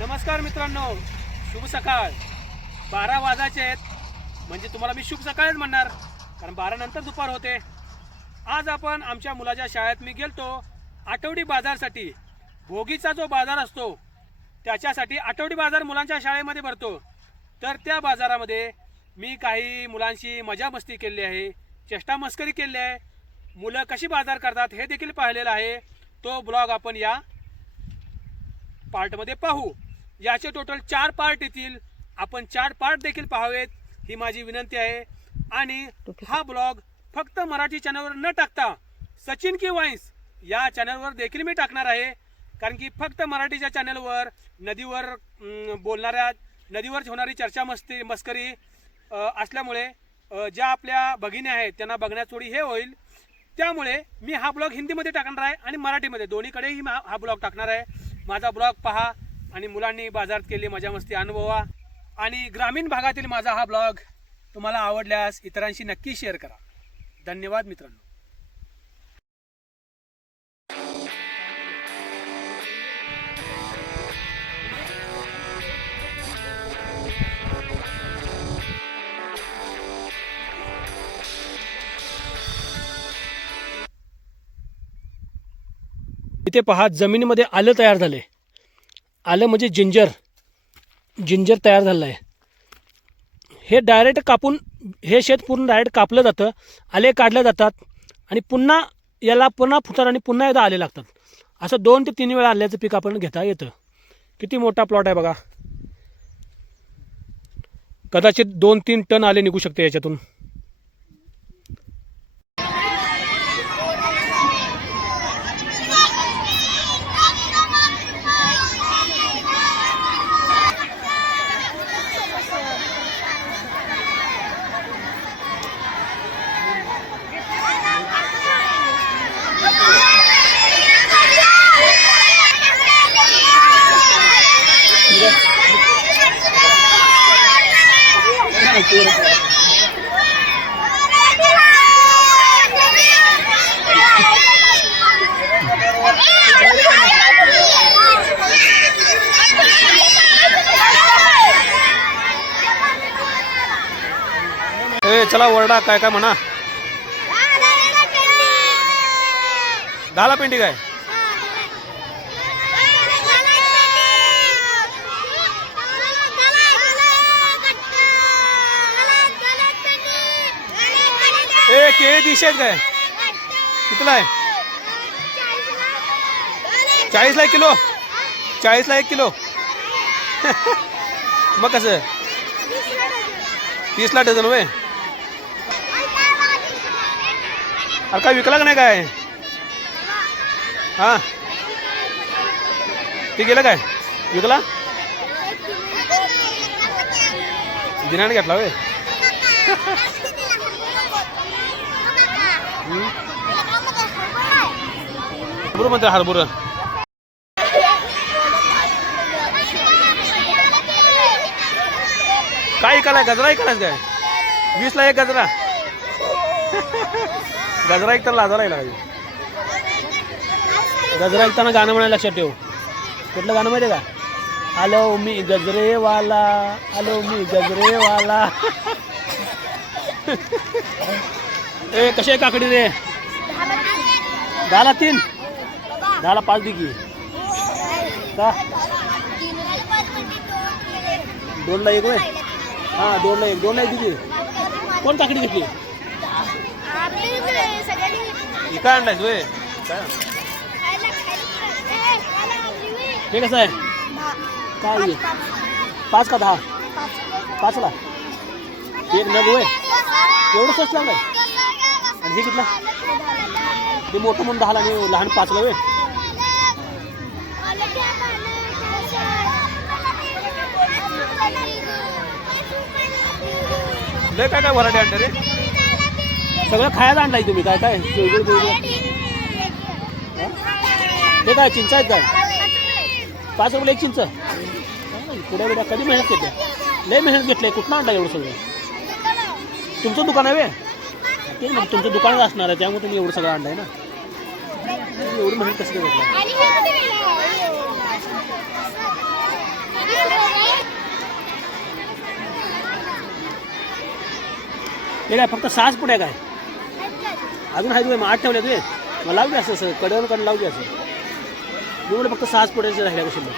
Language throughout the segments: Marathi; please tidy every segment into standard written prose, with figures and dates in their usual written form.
नमस्कार मित्रांनो, शुभ सकाळ. 12 वाजायचे आहेत, म्हणजे तुम्हाला मी शुभ सकाळच म्हणणार, कारण 12 नंतर दुपार होते. आज आपण आमच्या मुलाच्या शाळेत मी गेलतो आठवडी बाजारसाठी. भोगीचा जो बाजार असतो त्याच्यासाठी आठवडी बाजार मुलांच्या शाळेमध्ये भरतो. तर त्या बाजारामध्ये मी काही मुलांशी मजा मस्ती केली आहे, चेष्टा मस्करी केली आहे. मुलं कशी बाजार करतात हे देखील पाहिलेलं आहे. तो ब्लॉग आपण या पार्टमध्ये पाहू. याचे टोटल 4 पार्ट येतील. आपण 4 पार्ट देखील पाहावेत ही माझी विनंती आहे. आणि हा ब्लॉग फक्त मराठी चॅनलवर न टाकता सचिन की वाईन्स या चॅनलवर देखील मी टाकणार आहे. कारण की फक्त मराठीच्या चॅनलवर नदीवर बोलणाऱ्या, नदीवर होणारी चर्चा मस्करी असल्यामुळे ज्या आपल्या भगिनी आहेत त्यांना बघण्यात थोडी हे होईल. त्यामुळे मी हा ब्लॉग हिंदीमध्ये टाकणार आहे आणि मराठीमध्ये दोन्हीकडेही हा ब्लॉग टाकणार आहे. माझा ब्लॉग पहा आणि मुलांनी बाजारात केली मजा मस्ती अनुभवा. आणि ग्रामीण भागातील माझा हा ब्लॉग तुम्हाला आवडल्यास इतरांशी नक्की शेअर करा. धन्यवाद मित्रांनो. इथे पहा, जमिनीमध्ये आलं तयार झाले. आलं म्हणजे जिंजर तयार झालं आहे. हे डायरेक्ट कापून, हे शेत पूर्ण डायरेक्ट कापलं जातं, आले काढले जातात आणि पुन्हा याला फुटतात आणि पुन्हा एकदा आले लागतात. असं 2 ते 3 वेळा आल्याचं पीक आपण घेता येतं. किती मोठा प्लॉट आहे बघा. कदाचित 2-3 टन आले निघू शकते याच्यातून. चला वरडा, काय काय म्हणा. 10 पेंडी काय. केळी 30 आहेत काय. कितीला आहे. 40ला 1 किलो. 40ला 1 किलो. मग कसं 30ला डझन होय. अरे काय विकला का नाही काय. हां ते गेलं काय विकला. दिनाने घेतला होय. हरभरा म्हणते हरभरा. काय ऐकायला. गजरा ऐकायलाच काय. 20ला 1 गजरा. गजरा ऐकताना लाजा राहिला. गजरा ऐकताना गाणं म्हणायला लक्षात ठेव. कुठलं गाणं माहिती आहे का. आलो मी गजरेवाला, आलो मी गजरेवाला. ए कशी आहे काकडी रे. 10ला 3. 10ला 5 दिकी का. 2ला 1 होय. हां 2ला 1. 2ला 1 दिकी. कोण काकडी घेतली. काय आणलायस होय. काय हे कसं आहे. काय 5 का 10. 5ला 1 नग होय. एवढं स्वस्त लागलंय. आणि हे कितला. ते मोठं म्हणून 10ला आणि लहान 5ला होय. लय काय काय व्हरायटी आणलं रे. सगळं खायला आणलाय तुम्ही. काय काय ते काय चिंच आहेत काय. 5 रुपये 1 चिंच. पुढे बिड्या कधी मेहनत घेतली. लय मेहनत घेतली. कुठं आणला एवढं सगळं. तुमचं दुकान आहे वे. ते मग तुमचं दुकानच असणार आहे, त्यामुळे तुम्ही एवढं सगळं आणलंय ना. एवढी मेहनत कशी घेतली. हे काय फक्त 6च पुढे काय अजून आहे तुम्ही 8 ठेवले तुम्ही मला लावू द्या असं कडेवर कडे लावू द्या असं मी म्हणलं फक्त 6च पुढे राहिल्या का शिल्लक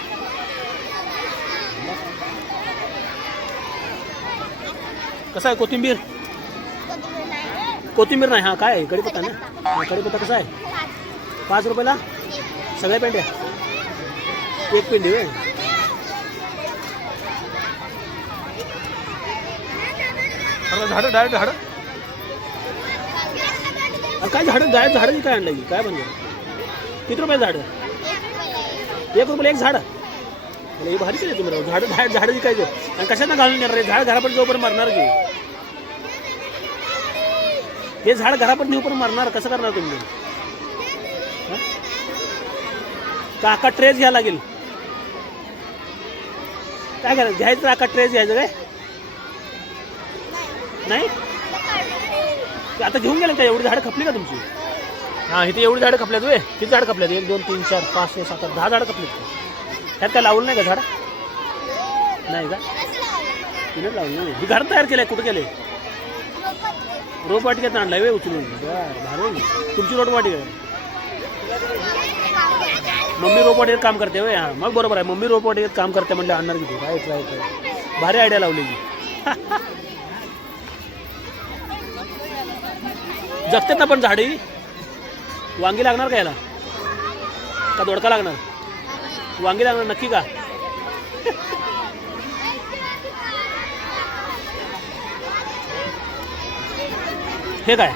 कसं आहे कोथिंबीर नाही हा काय आहे कढीपत्ता ना कढीपत्ता कसा आहे 5 रुपयाला सगळ्या पेंड्या एक पेंडी होय झाडं डायरेक्ट झाडं काय झाडं डायरेक्ट झाडं काय आणलं काय म्हणजे किती रुपये झाडं 1 रुपयाला एक झाड हे भारी केलं तुम्ही झाडं झाडं विकायचं आणि कशाला घालून येणार रे झाड घरापर्यंत जोपर्यंत मरणार की हे झाड घरापर्यंत येऊपर्यंत मरणार कसं करणार तुम्ही का अख्खा ट्रेस घ्यायला लागेल काय करायचं घ्यायचं अख्खा ट्रेस घ्यायचं काय नाही आता घेऊन गेलं का एवढी झाडं खपली का तुमची हां इथे एवढी झाडं खपल्यात वे किती झाडं खपल्यात 1 2 3 4 5 6 7 8 10 झाडं खपलीत त्यात काय लावलं नाही का झाड नाही का तिने लावलं नाही ही घर तयार केलंय कुठं केले रोपवाटिकेत आणलाय वे उचलून भारी तुमची रोपवाटिका मम्मी रोपवाटिकेत काम करते वे हां मग बरोबर आहे मम्मी रोपवाटिकेत काम करते म्हणलं आणणार किती राईट भारी आयडिया लावलेली जगतात ना पण झाडी वांगी लागणार का याला का दोडका लागणार वांगी लागणार नक्की का हे काय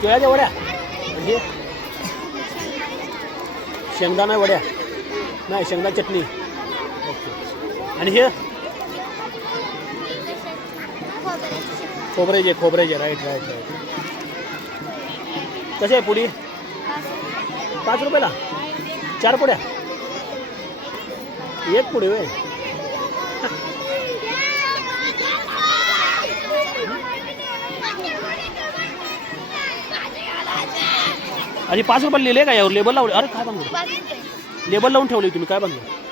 केळ्याच्या वड्या म्हणजे शेंगदाणा वड्या नाही शेंगदाणा चटणी ओके आणि हे खोबरेचे राईट कसे आहे पुडी 5 रुपयाला 4 पुड्या 1 पुडी होय आणि 5 रुपयाला लिहिले का यावर लेबल लावले अरे काय बनवलं लेबल लावून ठेवले तुम्ही काय बनवलं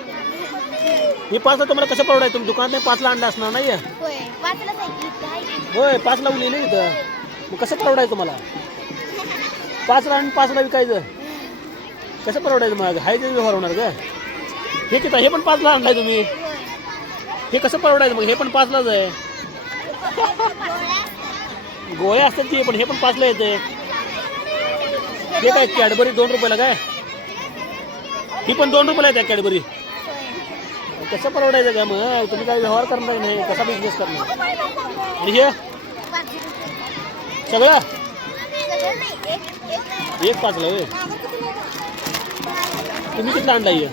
हे 5ला तुम्हाला कसं परवडाय तुम्ही दुकानात नाही 5ला आणला असणार नाही होय 5ला लिहिले इथं मग कसं परवडायचं तुम्हाला 5ला आणि 5ला विकायचं कसं परवडायचं मग हाय ते व्यवहार होणार का हे किती हे पण 5ला आणलाय तुम्ही हे कसं परवडायचं मग हे पण 5लाच आहे गोळ्या असतात की पण हे पण 5ला येते हे काय कॅडबरी 2 रुपयाला काय ही पण 2 रुपयाला येते कॅडबरी कसं परवडायचं का मग तुम्ही काय व्यवहार करणार नाही कसा बिझनेस करणार आणि हे सगळं 1 5ला होय तुम्ही किती आणला हे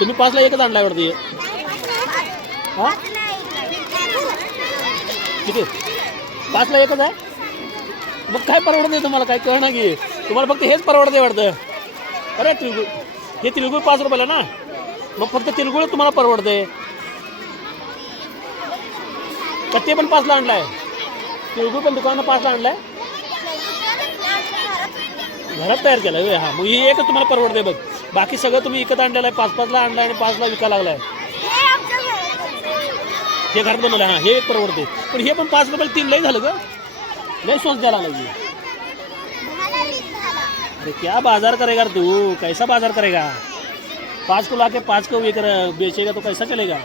तुम्ही 5ला एकच आणलाय वाटतं हा किती 5ला एकच आहे मग काय परवडत नाही तुम्हाला काय कळणार की तुम्हाला फक्त हेच परवडते वाटतं अरे तिळगुळ हे तिळगुळ 5 रुपयाला ना मग फक्त तिळगुळ तुम्हाला परवडते का ते पण 5ला आणलाय तिळगुळ पण दुकानात 5ला आणलाय घरात तयार केलाय हा मग ही एकच तुम्हाला परवडते बघ बाकी सगळं तुम्ही विकत आणलेलं आहे 5-5ला आणलाय आणि 5ला विकायला लागलाय हे घरात बनवलं हां हे एक परवडते पण हे पण 5 रुपयाला 3 लई झालं ग लई स्वस्त द्यायला लागली अरे क्या बाजार करेगा तू कैसा बाजार करेगा 5 को लाके 5 को बेचेगा तो कैसा चलेगा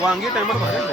वांगी टाइमर भरेल